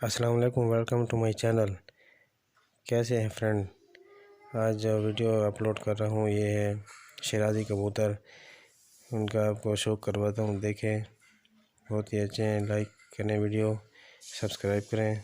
अस्सलाम वालेकुम, welcome to my channel. कैसे हैं फ्रेंड? आज जो वीडियो अपलोड कर रहा हूँ ये है शराजी कबूतर। उनका आपको शो करवाता हूँ, देखें, बहुत ही अच्छे हैं। लाइक करें, वीडियो सब्सक्राइब करें।